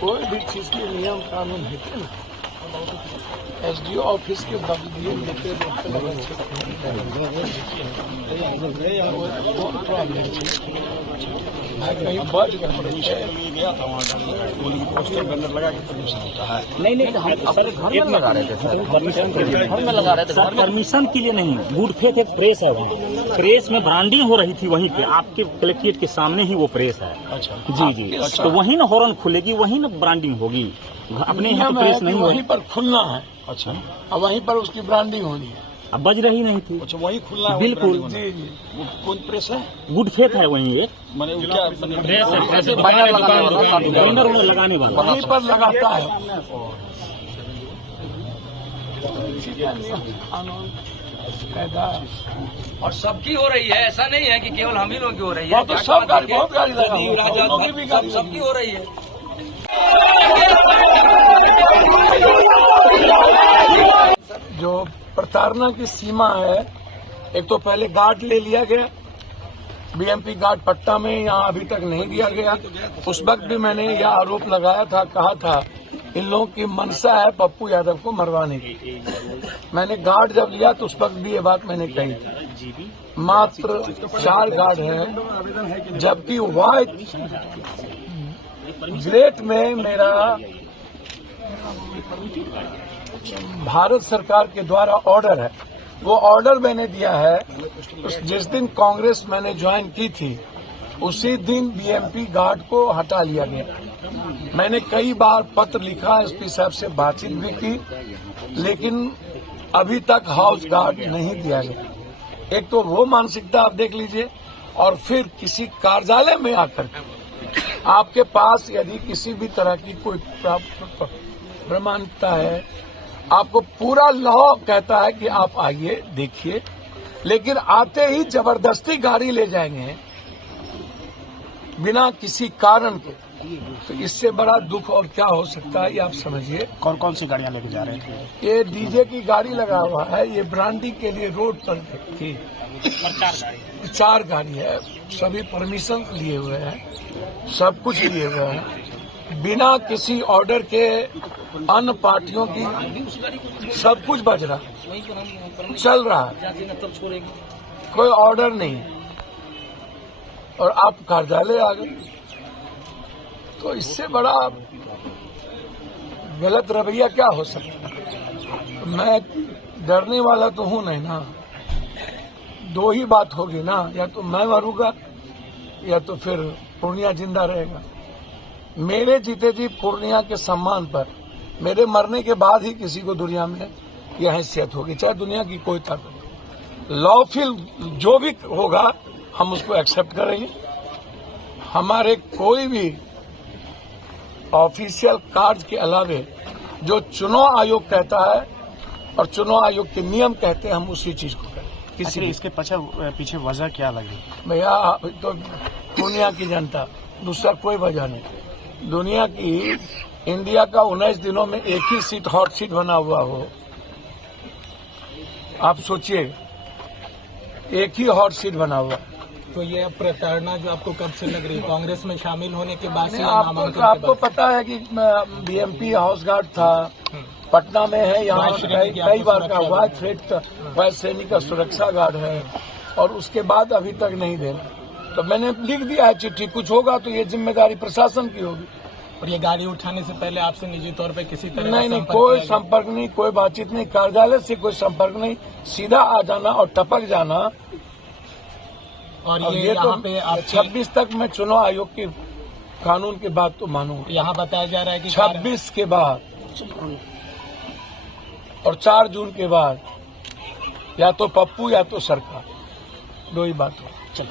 कोई भी चीज के नियम कानून है ना, एसडीओ ऑफिस के बदलिए देते कहीं बच गया था बंदर लगा के परमिशन होता है। नहीं हम अपने घर में लगा रहे थे सर, परमिशन के लिए घर में लगा रहे थे। सर परमिशन के लिए नहीं, गुड फेथ एक प्रेस है, वहाँ प्रेस में ब्रांडिंग हो रही थी वहीं पे, आपके कलेक्ट्रेट के सामने ही वो प्रेस है। अच्छा जी अच्छा। तो वहीं ना हॉर्न खुलेगी, वहीं ना ब्रांडिंग होगी, अपने यहाँ तो प्रेस नहीं होगी। वहीं पर खुलना है। अच्छा, और वहीं पर उसकी ब्रांडिंग होनी है। अब बज रही नहीं थी। अच्छा वही खुलना है, बिल्कुल जी कौन प्रेस है? गुड फेथ है वहीं एक मैंने क्या बैनर लगाने वाला वहीं पर लगाता है। और सबकी हो रही है, ऐसा नहीं है कि केवल हम ही लोगों की हो रही है। तो सब गाड़ी, बहुत गाड़ी लगा, सबकी हो रही है। जो प्रताड़ना की सीमा है, एक तो पहले गार्ड ले लिया गया, बीएमपी गार्ड पट्टा में यहाँ अभी तक नहीं दिया गया। उस वक्त भी मैंने यह आरोप लगाया था, कहा था इन लोगों की मनसा है पप्पू यादव को मरवाने की। मैंने गार्ड जब लिया तो उस वक्त भी ये बात मैंने कही थी। मात्र 4 गार्ड हैं, जबकि वाइट ग्रेट में मेरा भारत सरकार के द्वारा ऑर्डर है, वो ऑर्डर मैंने दिया है। जिस दिन कांग्रेस मैंने ज्वाइन की थी उसी दिन बीएमपी गार्ड को हटा लिया गया। मैंने कई बार पत्र लिखा, एसपी साहब से बातचीत भी की, लेकिन अभी तक हाउस गार्ड नहीं दिया गया। एक तो वो मानसिकता आप देख लीजिए, और फिर किसी कार्यालय में आकर आपके पास यदि किसी भी तरह की कोई प्रमाणिकता है, आपको पूरा लॉ कहता है कि आप आइए देखिए, लेकिन आते ही जबरदस्ती गाड़ी ले जाएंगे बिना किसी कारण के। तो इससे बड़ा दुख और क्या हो सकता है, ये आप समझिए। कौन कौन सी गाड़ियां लेके जा रहे थे? ये डीजे की गाड़ी लगा हुआ है, ये ब्रांडी के लिए रोड पर थी। 4 गाड़ी है, सभी परमिशन लिए हुए हैं, सब कुछ लिए हुए हैं, बिना किसी ऑर्डर के अन्य पार्टियों की सब कुछ बज रहा है, चल रहा है, कोई ऑर्डर नहीं है, और आप कार्यालय आ गए। तो इससे बड़ा गलत रवैया क्या हो सकता है? मैं डरने वाला तो हूं नहीं ना। 2 ही बात होगी ना, या तो मैं मरूंगा या तो फिर पूर्णिया जिंदा रहेगा। मेरे जीते जी पूर्णिया के सम्मान पर मेरे मरने के बाद ही किसी को दुनिया में यह हैसियत होगी, चाहे दुनिया की कोई ताकत। लॉफुल जो भी होगा हम उसको एक्सेप्ट करेंगे। हमारे कोई भी ऑफिशियल कार्य के अलावे जो चुनाव आयोग कहता है और चुनाव आयोग के नियम कहते हैं, हम उसी चीज को करें। किसी इसके पीछे वजह क्या लगी? भैया तो दुनिया की जनता, दूसरा कोई वजह नहीं। दुनिया की इंडिया का 19 दिनों में एक ही सीट हॉट सीट बना हुआ हो, आप सोचिए, एक ही हॉट सीट बना हुआ। तो ये प्रताड़ना जो आपको कब से लग रही है, कांग्रेस में शामिल होने के बाद से? आपको पता है कि बीएमपी हाउस गार्ड था, पटना में है, यहाँ कई बार का हुआ, वाइस श्रेणी का सुरक्षा गार्ड है, और उसके बाद अभी तक नहीं देना। तो मैंने लिख दिया है चिट्ठी, कुछ होगा तो ये जिम्मेदारी प्रशासन की होगी। और ये गाड़ी उठाने से पहले आपसे निजी तौर पे किसी तरह नहीं, कोई संपर्क नहीं, कोई बातचीत नहीं, कार्यालय से कोई संपर्क नहीं, सीधा आ जाना और टपक जाना। और ये तो पे 26 तक मैं चुनाव आयोग के कानून के बाद तो मानूंगा। यहाँ बताया जा रहा है कि 26 के बाद और 4 जून के बाद या तो पप्पू या तो सरकार, 2 ही बात हो।